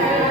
Amen.